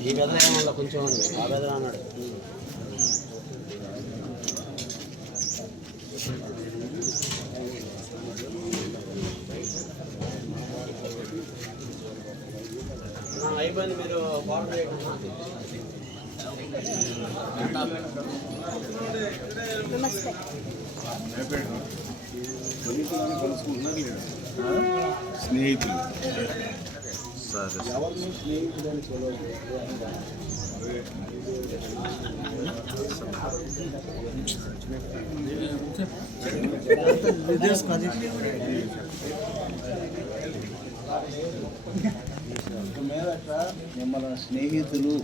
ఈ వెదర్ ఏమన్నా కొంచెం ఆ వెదర్ అన్నాడు. అయిపోయింది మీరు బాగా నమస్తే స్నేహితులు ఎవరిని స్నేహితులని నిమ్మల స్నేహితులు